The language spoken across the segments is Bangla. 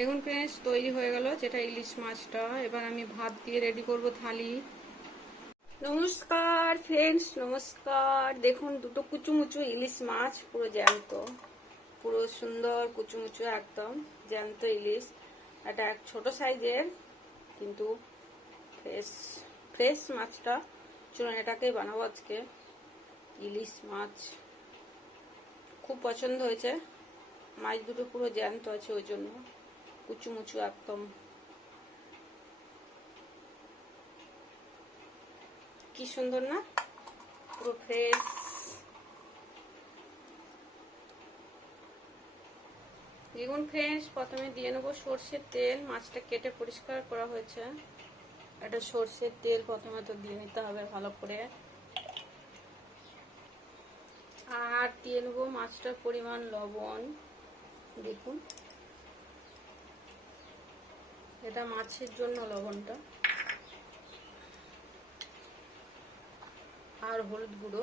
দেখুন ফ্রেন্ডস তৈরি হয়ে গেল, যেটা ইলিশ মাছটা। এবার আমি ভাত দিয়ে রেডি করব থালি। নমস্কার ফ্রেন্ডস নমস্কার। দেখুন, দুটো কুচুমুচু ইলিশ মাছ, পুরো জ্যান্ত। পুরো সুন্দর কুচুমুচু একদম, জ্যান্ত ইলিশ। এটা এক ছোট সাইজের, কিন্তু ফ্রেশ ফ্রেশ মাছটা। চলুন, এটাকেই বানাবো আজকে। ইলিশ মাছ। খুব পছন্দ হয়েছে। মাছ দুটো পুরো জ্যান্ত আছে, ওই জন্য। কুচুমুচু একদম। কি সুন্দর না? পুরো ফ্রেশ দেখুন ফ্রেশ প্রথমে দিয়ে নেব সর্ষের তেল। মাছটা কেটে পরিষ্কার করা হয়েছে। একটা সর্ষের তেল প্রথমে তো দিয়ে নিতে হবে ভালো করে। আর দিয়ে নেব মাছটার পরিমাণ লবণ। দেখুন। এটা মাছের জন্য লবণটা। আর হলুদ গুঁড়ো।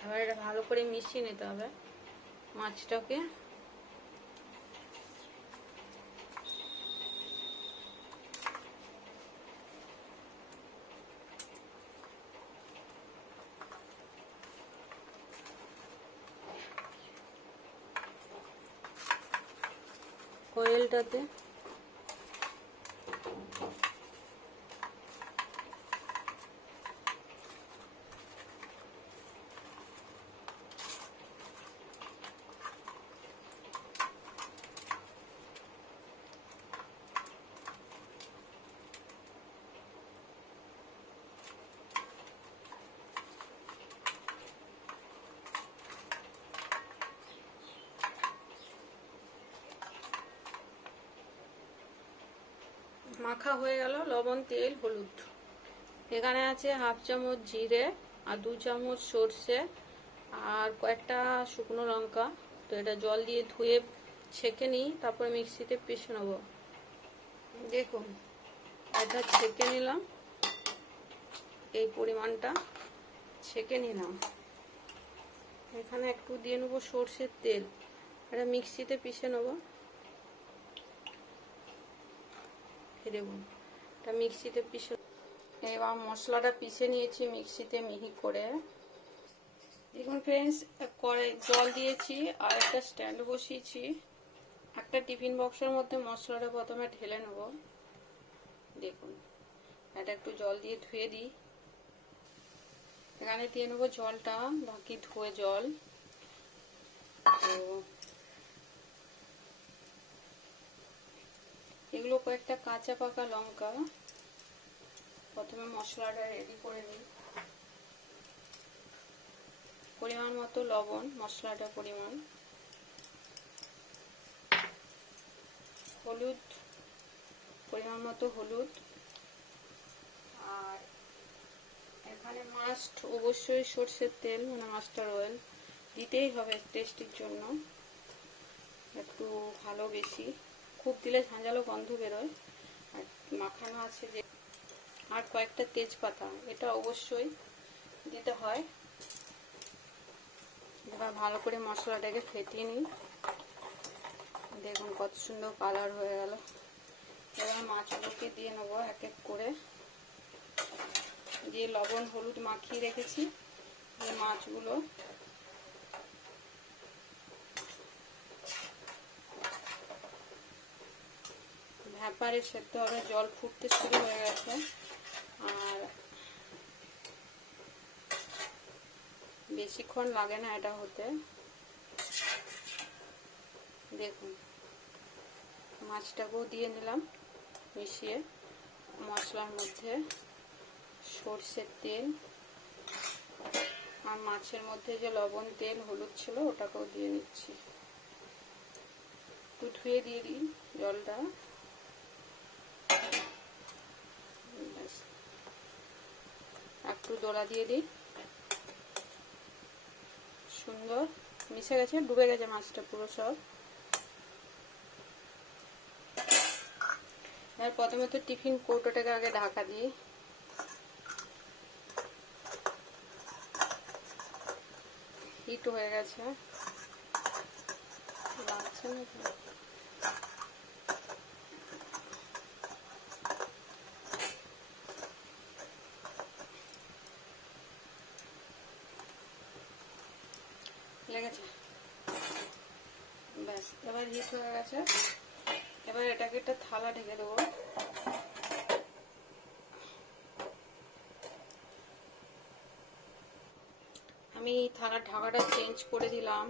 এবার এটা ভালো করে মিশিয়ে নিতে হবে মাছটাকে। অয়েলটাতে মাখা হয়ে গেল লবণ, তেল, হলুদ। এখানে আছে হাফ চামচ জিরে আর দু চামচ সর্ষে আর কয়েকটা শুকনো লঙ্কা। তো এটা জল দিয়ে ধুয়ে ছেঁকে নিই, তারপরে মিক্সিতে পিষে নেব। দেখুন এটা ছেঁকে নিলাম। এই পরিমাণটা ছেঁকে নিলাম। এখানে একটু দিয়ে নেব সর্ষের তেল। এটা মিক্সিতে পিষে নেব। দেখুন এটা মিক্সিতে পিষে এবার মশলাটা পিষে নিয়েছি মিক্সিতে মিহি করে। দেখুন ফ্রেন্ডস কড়াই জল দিয়েছি আর একটা স্ট্যান্ড বসিয়েছি। একটা টিফিন বক্সের মধ্যে মশলাটা প্রথমে ঢেলে নেব। দেখুন, এটা একটু জল দিয়ে ধুয়ে দিই। এখানে দিয়ে নেব জলটা, বাকি ধুয়ে জল। তো এগুলো কয়েকটা কাঁচা পাকা লঙ্কা। প্রথমে মশলাটা রেডি করে নিই। পরিমাণ মতো লবণ, মশলাটা পরিমাণ। হলুদ, পরিমাণ মতো হলুদ। আর এখানে মাস্ট অবশ্যই সর্ষের তেল মানে মাস্টার অয়েল, দিতেই হবে টেস্টির জন্য। একটু ভালো বেশি। খুব দিলে ঝাঁঝালো গন্ধ বেরোয়। আর মাখানো আছে যে, আর কয়েকটা তেজপাতা, এটা অবশ্যই দিতে হয়। এবার ভালো করে মশলাটাকে ফেটিয়ে নিই। দেখুন কত সুন্দর কালার হয়ে গেল। এবার মাছগুলোকে দিয়ে নেব এক এক করে। দিয়ে লবণ, হলুদ মাখিয়ে রেখেছি যে মাছগুলো ব্যাপারে সেদ্ধ হবে, জল ফুটতে শুরু হয়ে গেছে। আর বেশিক্ষণ লাগে না এটা হতে। দেখুন, মাছটাকেও দিয়ে নিলাম মিশিয়ে। মশলার মধ্যে সর্ষের তেল আর মাছের মধ্যে যে লবণ, তেল, হলুদ ছিল, ওটাকেও দিয়ে নিচ্ছি একটু ধুয়ে দিয়ে দিই জলটা। একটু দোলা দিয়ে দিই। সুন্দর। মিশে গেছে, ডুবে গেছে মাছটা পুরো সব। আর প্রথমে তো টিফিন কৌটোটাকে আগে ঢাকা দিই। হিট হয়ে গেছে। লেগেছে এবার হিট হয়ে গেছে। এবার এটাকে একটা থালা ঢেকে দেবো। আমি থালার ঢাকাটা চেঞ্জ করে দিলাম।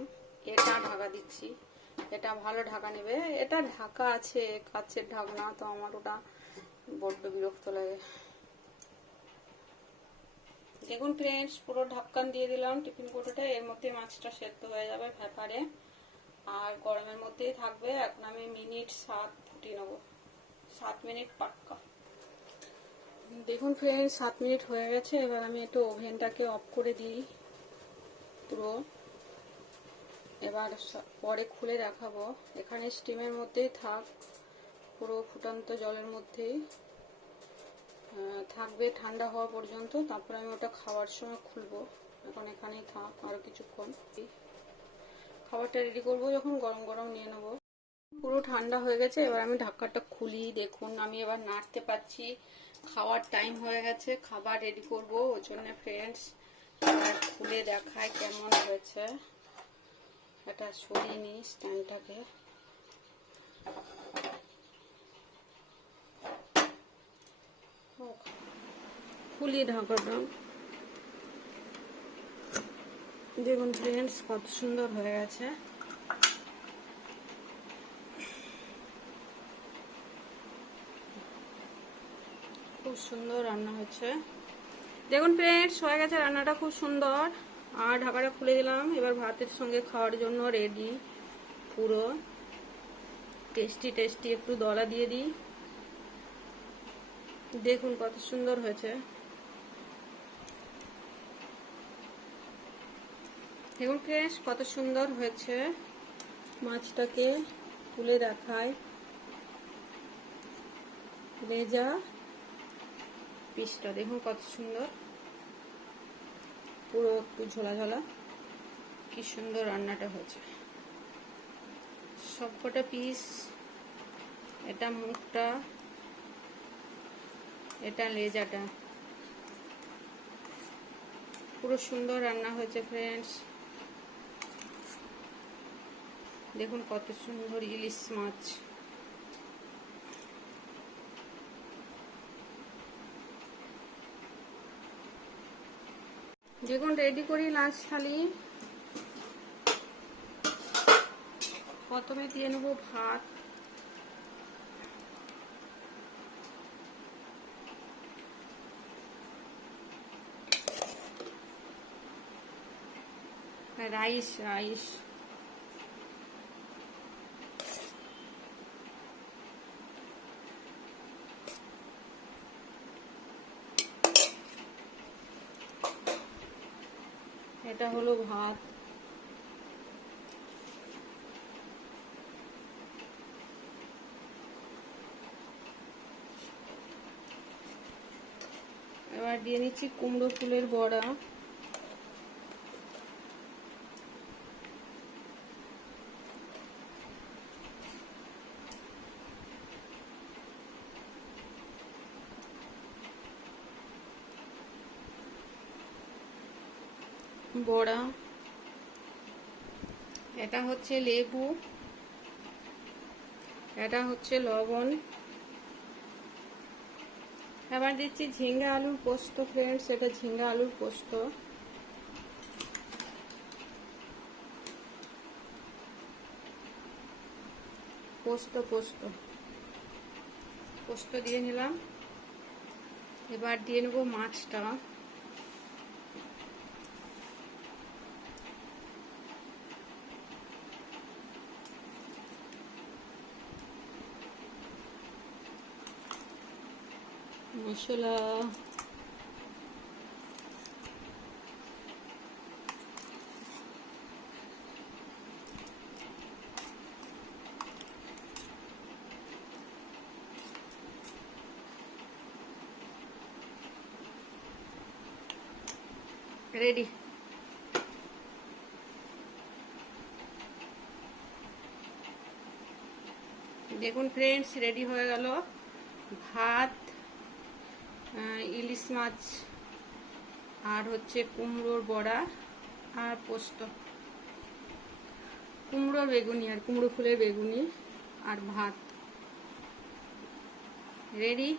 এটা ঢাকা দিচ্ছি। এটা ভালো ঢাকা নেবে। এটা ঢাকা আছে, কাচের ঢাকনা, তো আমার ওটা বড্ড বিরক্ত লাগে। দেখুন ফ্রেন্ডস পুরো ঢাক্কান দিয়ে দিলাম। টিফিন কোটোটা, এর মধ্যে মাছটা সেদ্ধ হয়ে যাবে ভেপারে আর গরমের মধ্যেই থাকবে। এখন আমি মিনিট সাত ফুটিয়ে নেব। সাত মিনিট পাক্কা। দেখুন ফ্রেন্ডস সাত মিনিট হয়ে গেছে। এবার আমি একটু ওভেনটাকে অফ করে দিই পুরো। এবার পরে খুলে দেখাবো। এখানে স্টিমের মধ্যেই থাক। পুরো ফুটান্ত জলের মধ্যেই। থাকবে ঠান্ডা হওয়া পর্যন্ত। তারপরে আমি ওটা খাওয়ার সময় খুলবো। এখন এখানেই থাক আরও কিছুক্ষণ। খাবারটা রেডি করব, যখন গরম গরম নিয়ে নেব। পুরো ঠান্ডা হয়ে গেছে, এবার আমি ঢাকাটা খুলি, দেখুন, আমি এবার নাড়তে পারছি। খাওয়ার টাইম হয়ে গেছে, খাবার রেডি করব ওই জন্য ফ্রেন্ডস খুলে দেখায় কেমন হয়েছে। এটা সরিয়ে নিই স্ট্যান্ডটাকে খুলি ঢাকাটা দেখুন ফ্রেন্ডস কত সুন্দর হয়ে গেছে। খুব সুন্দর রান্না হয়েছে দেখুন ফ্রেন্ডস হয়ে গেছে রান্নাটা খুব সুন্দর। আর ঢাকাটা খুলে দিলাম। এবার ভাতের সঙ্গে খাওয়ার জন্য রেডি পুরো। টেস্টি টেস্টি একটু দলা দিয়ে দিই। দেখুন কত সুন্দর হয়েছে। দেখুন ফ্রেন্ডস কত সুন্দর হয়েছে। মাছটাকে তুলে দেখায় লেজা পিসটা দেখুন কত সুন্দর। পুরো একটু ঝোলা ঝোলা। কি সুন্দর রান্নাটা হয়েছে। সবকটা পিস, এটা মুখটা, এটা লেজাটা। পুরো সুন্দর রান্না হয়েছে ফ্রেন্ডস দেখুন কত সুন্দর ইলিশ মাছ। দেখুন রেডি করি লাঞ্চ থালি। প্রথমে দিয়ে নেব ভাত। Rice rice. এটা হলো ভাত। এবার দিয়ে নিচ্ছি কুমড়ো ফুলের বড়া। বড়া। এটা হচ্ছে লেবু। এটা হচ্ছে লবণ। এবার দিচ্ছি ঝিঙ্গা আলুর পোস্ত ফ্রেন্ডস এটা ঝিঙ্গা আলুর পোস্ত। পোস্ত পোস্ত। পোস্ত দিয়ে নিলাম। এবার দিয়ে নেব মাছটা। মশলা। রেডি দেখুন ফ্রেন্ডস রেডি হয়ে গেল। ভাত ইলিশ মাছ, আর হচ্ছে কুমড়োর বড়া আর পোস্ত। কুমড়োর বেগুনি আর কুমড়ো ফুলের বেগুনি আর ভাত। রেডি